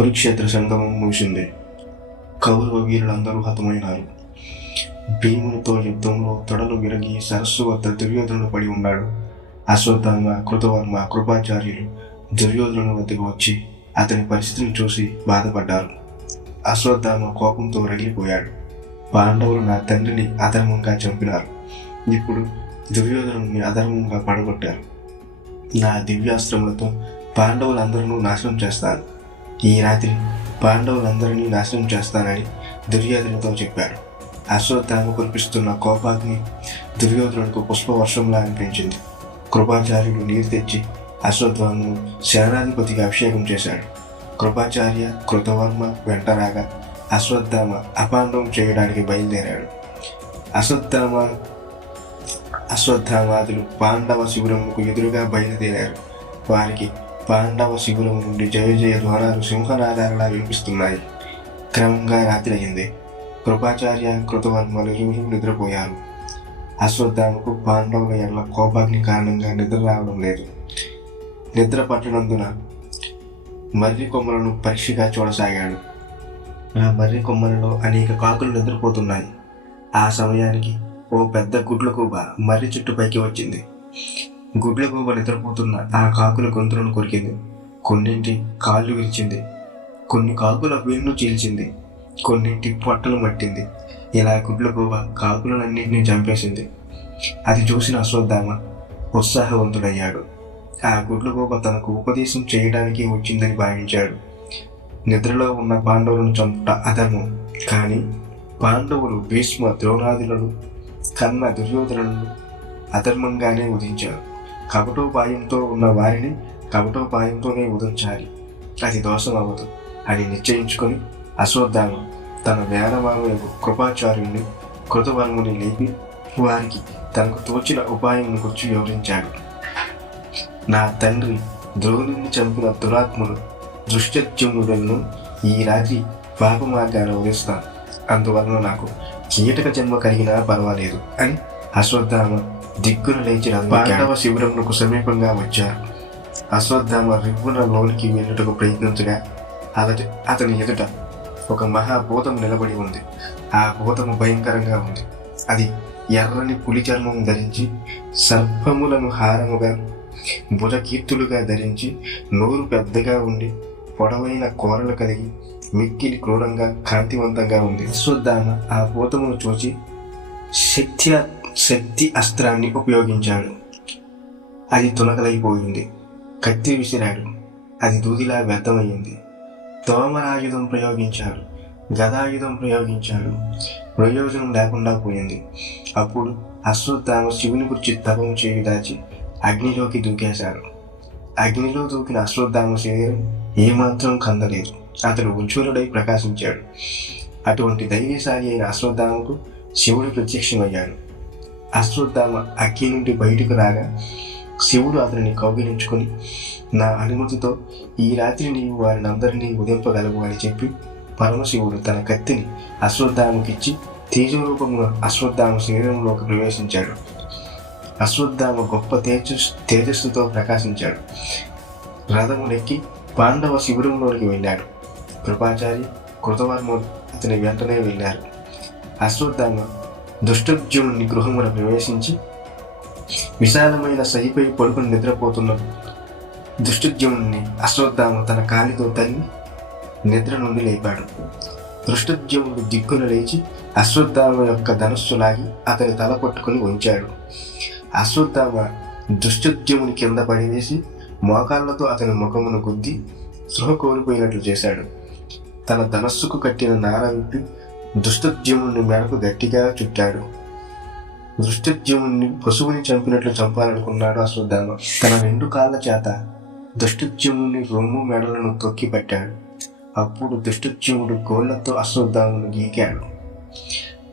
కురుక్షేత్ర సంగమం ముగిసింది. కౌరవ వీరులందరూ హతమైనారు. భీమునితో యుద్ధంలో తొడలు విరగి సరస్సు వద్ద దుర్యోధనుడు పడి ఉన్నాడు. అశ్వత్థామ, కృతవర్మ, కృపాచార్యులు దుర్యోధనుని వద్దకు వచ్చి అతని పరిస్థితిని చూసి బాధపడ్డారు. అశ్వత్థామ కోపంతో రగిలిపోయాడు. పాండవులు నా తండ్రిని అధర్మంగా చంపినారు. ఇప్పుడు దుర్యోధనుని అధర్మంగా పడగొట్టారు. నా దివ్యాస్త్రములతో పాండవులందరూ నాశనం చేస్తాను. ఈ రాత్రి పాండవులందరినీ నాశనం చేస్తానని దుర్యోధనుడితో చెప్పాడు. అశ్వత్థామ కురిపిస్తున్న కోపాగ్ని దుర్యోధనుడికి పుష్పవర్షంలా అనిపించింది. కృపాచార్యుడు నీరు తెచ్చి అశ్వత్థామను సేనాధిపతిగా అభిషేకం చేశాడు. కృపాచార్య, కృతవర్మ వెంటరాగా అశ్వత్థామ అపాండం చేయడానికి బయలుదేరాడు. అశ్వత్థామాదులు పాండవ శిబిరముకు ఎదురుగా బయలుదేరారు. వారికి పాండవ శిబిరం నుండి జయ జయ ధ్వనాలు సింహనాదాలలా వినిపిస్తున్నాయి. క్రమంగా రాత్రి అయింది. కృపాచార్య, కృతవర్మలు ఇరువురు నిద్రపోయారు. అశ్వత్థామకు పాండవుల ఎడల కోపాగ్ని కారణంగా నిద్ర రావడం లేదు. నిద్ర పట్టనందున మర్రి కొమ్మలను పరీక్షగా చూడసాగాడు. ఆ మర్రి కొమ్మలలో అనేక కాకులు నిద్రపోతున్నాయి. ఆ సమయానికి ఓ పెద్ద గుడ్లగూబ మర్రి చెట్టు పైకి వచ్చింది. గుడ్లగూబ నిద్రపోతున్న ఆ కాకుల గొంతులను కొరికింది. కొన్నింటి కాళ్ళు విరిచింది. కొన్ని కాకుల వెన్ను చీల్చింది. కొన్నింటి పొట్టలు మట్టింది. ఇలా గుడ్లగూబ కాకులన్నింటినీ చంపేసింది. అది చూసిన అశ్వత్థామ ఉత్సాహవంతుడయ్యాడు. ఆ గుడ్లగూబ తనకు ఉపదేశం చేయడానికి వచ్చిందని భావించాడు. నిద్రలో ఉన్న పాండవులను చంపుట అధర్మం. కానీ పాండవులు భీష్మ, ద్రోణాదులను కన్న దుర్యోధనులను అధర్మంగానే వధించారు. కపటోపాయంతో ఉన్న వారిని కపటోపాయంతోనే వధించాలి. అది దోషం అవ్వదు అని నిశ్చయించుకొని అశ్వత్థామ తన మేనమామలకు కృపాచార్యుని, కృతవర్ముని లేపి వారికి తనకు తోచిన ఉపాయం గురించి వివరించాడు. నా తండ్రి ద్రోణుని చంపిన దురాత్ములు దృష్టజ్యుమ్నులను ఈ రాత్రి పాప మార్గాన్ని వదిస్తాను. అందువలన నాకు కీటక జన్మ కలిగినా పర్వాలేదు అని అశ్వత్థామ దిగ్గున లేచిన పాండవ శిబిరమునకు సమీపంగా వచ్చారు. అశ్వత్థామ రివ్వున లోనికి వెళ్ళుటకు ప్రయత్నించగా అతని ఎదుట ఒక మహాభూతం నిలబడి ఉంది. ఆ భూతము భయంకరంగా ఉంది. అది ఎర్రని పులి చర్మం ధరించి, సర్పములను హారముగా, భుజకీర్తులుగా ధరించి, నోరు పెద్దగా ఉండి, పొడవైన కూరలు కలిగి, మిక్కిలి క్రూరంగా కాంతివంతంగా ఉంది. అశ్వత్థామ ఆ భూతమును చూచి శక్తి అస్త్రాన్ని ఉపయోగించాడు. అది తునకలైపోయింది. కత్తి విసిరాడు. అది దూదిలా వ్యర్థమయ్యింది. తోమరాయుధం ప్రయోగించాడు. గదాయుధం ప్రయోగించాడు. ప్రయోజనం లేకుండా పోయింది. అప్పుడు అశ్వత్థామ శివుని గురించి తపం చేయి దాచి అగ్నిలోకి దూకేశాడు. అగ్నిలో దూకిన అశ్వత్థామ శరీరం ఏమాత్రం కందలేదు. అతడు ఉజ్వలుడై ప్రకాశించాడు. అటువంటి ధైర్యశాలి అయిన అశ్వత్థామకు శివుడు ప్రత్యక్షమయ్యాడు. అశ్వత్థామ అగ్ని నుండి బయటకు రాగా శివుడు అతనిని కౌగిలించుకొని, నా అనుమతితో ఈ రాత్రి నీవు వారిని అందరినీ ఉదింపగలవు అని చెప్పి పరమశివుడు తన కత్తిని అశ్వత్థామకిచ్చి తేజరూపమున అశ్వత్థామ శరీరంలోకి ప్రవేశించాడు. అశ్వత్థామ గొప్ప తేజస్సుతో ప్రకాశించాడు. రథమునెక్కి పాండవ శిబిరంలోనికి వెళ్ళాడు. కృపాచారి, కృతవర్ములు అతని వెంటనే వెళ్ళారు. అశ్వత్థామ దుష్టజ్యుని గృహమున ప్రవేశించి విశాలమైన సైపై పడుకుని నిద్రపోతున్న దుష్టజ్యుని అశ్వత్థామ తన కాలితో తల్లి నిద్ర నుండి లేపాడు. దుష్టజ్యుడు దిక్కున లేచి అశ్వత్థామ యొక్క ధనుస్సు లాగి అతని తల పట్టుకుని ఉంచాడు. అశ్వత్థామ దుష్టజ్యుని కింద పడివేసి మోకాళ్లతో అతని ముఖమును గుద్ది సృహ కోల్పోయినట్లు చేశాడు. తన ధనస్సుకు కట్టిన నార విప్పి దుష్టజ్యుని మెడకు గట్టిగా చుట్టాడు. దుష్టజ్యుని పశువుని చంపినట్లు చంపాలనుకున్నాడు అశ్వత్థామ. తన 2 కాళ్ళ చేత దుష్టజ్యుని రొమ్ము మెడలను తొక్కి పట్టాడు. అప్పుడు దుష్టజ్యుడు గోళ్లతో అశ్వత్థామను గీకాడు.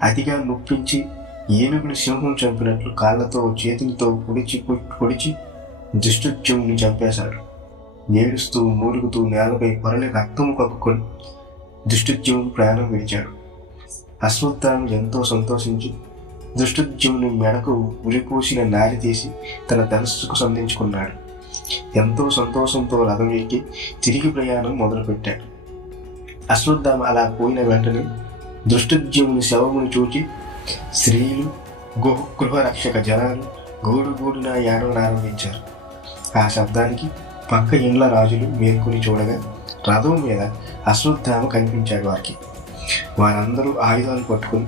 అతిగా నొప్పించి ఏనుగుని సింహం చంపినట్లు కాళ్లతో చేతులతో పొడిచి దుష్టజ్యుని చంపేశాడు. ఏడుస్తూ మూలుగుతూ నేలపై పొరలి రక్తము కక్కుకొని దుష్టజ్యుని ప్రాణం విడిచాడు. అశ్వత్థామ ఎంతో సంతోషించి దుష్టజ్యుని మెడకు ఉరిపోసిన నారి తీసి తన ధనస్సుకు సంధించుకున్నాడు. ఎంతో సంతోషంతో రథం ఎక్కి తిరిగి ప్రయాణం మొదలుపెట్టాడు. అశ్వత్థామ అలా పోయిన వెంటనే దృష్టద్యుమ్నుని శవమును చూచి స్త్రీలు గృహరక్షక జనాలు గూడున ఏడవనారంభించారు. ఆ శబ్దానికి పక్క ఇండ్ల రాజులు మేల్కొని చూడగా రథం మీద అశ్వత్థామ కనిపించాడు వారికి. వారందరూ ఆయుధాలు పట్టుకుని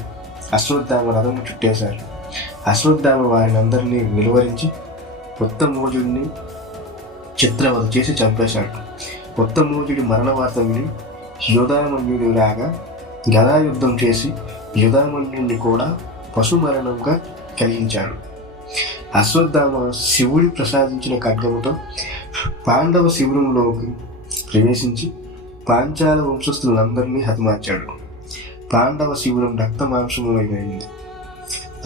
అశ్వత్థామ రథము చుట్టేశారు. అశ్వత్థామ వారిని అందరినీ నిలువరించి ఉత్తమోజుడిని చిత్రవధ చేసి చంపేశాడు. ఉత్తమోజుడి మరణ వార్త విని యుధామన్యుడి రాగా గదాయుద్ధం చేసి యుధామన్యుడిని కూడా పశుమరణంగా కలిగించాడు. అశ్వత్థామ శివుడి ప్రసాదించిన ఖడ్గముతో పాండవ శిబిరంలోకి ప్రవేశించి పాంచాల వంశస్థులందరినీ హతమార్చాడు. పాండవ శిబిరం రక్త మాంసములైంది.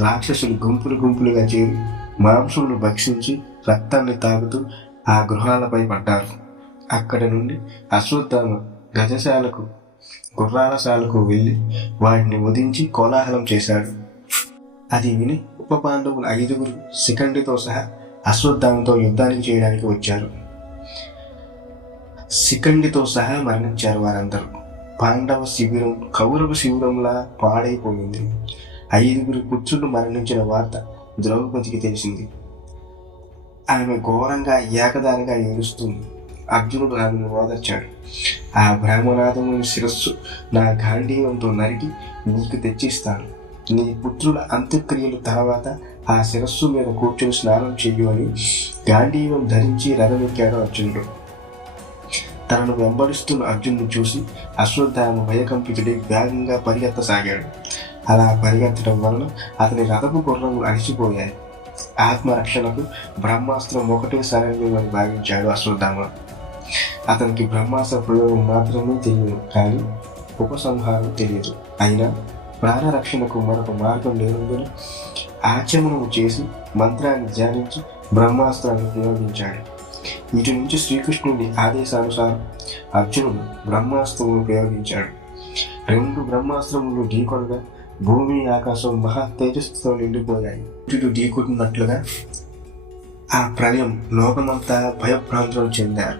రాక్షసులు గుంపులుగా చేరి మాంసమును భక్షించి రక్తాన్ని తాగుతూ ఆ గృహాలపై పడ్డారు. అక్కడి నుండి అశ్వత్థామ గజశాలకు గుర్రాలశాలకు వెళ్ళి వాటిని వధించి కోలాహలం చేశాడు. అది విని ఉప పాండవులు 5 శిఖండితో సహా అశ్వత్థామతో యుద్ధానికి చేయడానికి వచ్చారు. శిఖండితో సహా మరణించారు వారందరూ. పాండవ శిబిరం కౌరవ శిబిరంలా పాడైపోయింది. 5 పుత్రులు మరణించిన వార్త ద్రౌపదికి తెలిసింది. ఆమె ఘోరంగా ఏకదారిగా ఏడుస్తుంది. అర్జునుడు ఆమెను ఓదార్చాడు. ఆ బ్రాహ్మణాథముని శిరస్సు నా గాంధీవంతో నరికి నీకు తెచ్చిస్తాను. నీ పుత్రుల అంత్యక్రియల తర్వాత ఆ శిరస్సు మీద కూర్చొని స్నానం చెయ్యు అని గాంధీవం ధరించి రథమెక్కాడు అర్జునుడు. తనను వెంబడిస్తున్న అర్జునుడు చూసి అశ్వత్థామ భయకంపితుడి వేగంగా పరిగెత్తసాగాడు. అలా పరిగెత్తడం వలన అతని రథపు గుర్రములు అరిచిపోయాయి. ఆత్మరక్షణకు బ్రహ్మాస్త్రం ఒకటే సరైనదని భావించాడు అశ్వత్థామ. అతనికి బ్రహ్మాస్త్ర ప్రయోగం మాత్రమే తెలియదు, కానీ ఉపసంహారం తెలియదు. అయినా ప్రాణరక్షణకు మరొక మార్గం లేనందున ఆచమనం చేసి మంత్రాన్ని ధ్యానించి బ్రహ్మాస్త్రాన్ని ప్రయోగించాడు. ఇటు నుంచి శ్రీకృష్ణుడి ఆదేశానుసారం అర్జునుడు బ్రహ్మాస్త్రమును ప్రయోగించాడు. 2 బ్రహ్మాస్త్రములు ఢీకొనగా భూమి ఆకాశం మహా తేజస్సుతో నిండిపోయాయి. ఇటు ఢీకొట్టినట్లుగా ఆ ప్రళయం లోకమంతా భయభ్రాంతులు చెందారు.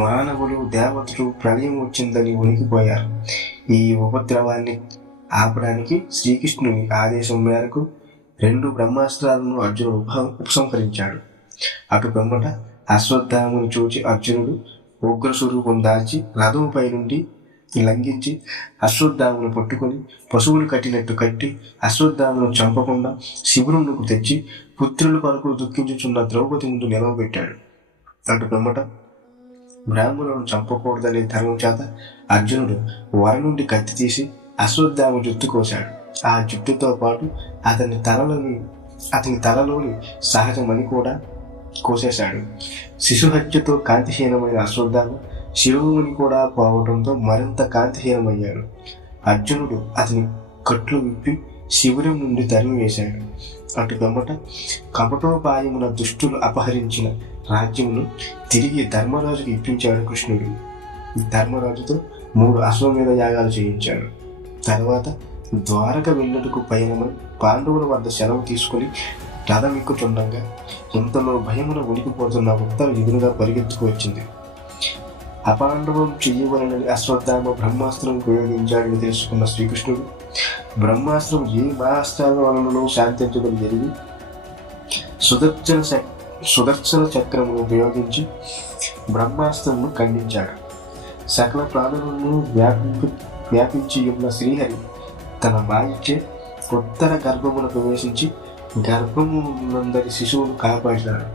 మానవులు దేవతలు ప్రళయం వచ్చిందని ఉనికిపోయారు. ఈ ఉపద్రవాన్ని ఆపడానికి శ్రీకృష్ణుని ఆదేశం మేరకు 2 బ్రహ్మాస్త్రాలను అర్జునుడు ఉపసంహరించాడు. అటు వెంబట అశ్వత్థామను చూచి అర్జునుడు ఉగ్రస్వరూపం దాల్చి రథంపై నుండి లంఘించి అశ్వత్థామను పట్టుకొని పశువులు కట్టినట్టు కట్టి అశ్వత్థామను చంపకుండా శిబిరంలోకి తెచ్చి పుత్రుల కొరకు దుఃఖించుచున్న ద్రౌపది ముందు నిలవబెట్టాడు. అటు వెంబట బ్రాహ్మణులను చంపకూడదనే ధర్మం చేత అర్జునుడు వర నుండి కత్తి తీసి అశ్వత్థామ జుట్టు కోశాడు. ఆ జుట్టుతో పాటు అతని తలలోని సహజమని కూడా కోసేశాడు. శిశుహత్యతో కాంతిహీనమైన అశ్వత్థామ శిరోమణి కూడా పోవడంతో మరింత కాంతిహీనమయ్యాడు. అర్జునుడు అతని కట్లు విప్పి శిబిరం నుండి తరిమివేశాడు. అటు వెంబట కపటోపాయమున దుష్టులు అపహరించిన రాజ్యమును తిరిగి ధర్మరాజుకు ఇప్పించాడు కృష్ణుడు. ధర్మరాజుతో 3 అశ్వమేధ యాగాలు చేయించాడు. తర్వాత ద్వారక వెళ్ళుటకు పయనమై పాండవుల వద్ద సెలవు తీసుకుని రథం ఎక్కుచుండగా ఇంతలో భయమున ఉనికిపోతున్న ఉత్తర ఎదురుగా పరిగెత్తుకు వచ్చింది. అపాండవం చెయ్యవలనని అశ్వత్థామ బ్రహ్మాస్త్రం ప్రయోగించాడని తెలుసుకున్న శ్రీకృష్ణుడు బ్రహ్మాస్త్రం ఏ మహాస్త్రాల వలనలో శాంతించదని జరిగి సుదర్శన చక్రమును ఉపయోగించి బ్రహ్మాస్త్రమును ఖండించాడు. సకల ప్రాణులను వ్యాపించి ఉన్న శ్రీహరి తన మాయిచ్చే ఉత్తర గర్భమును ప్రవేశించి గర్భమునందరి శిశువును కాపాడినాడు.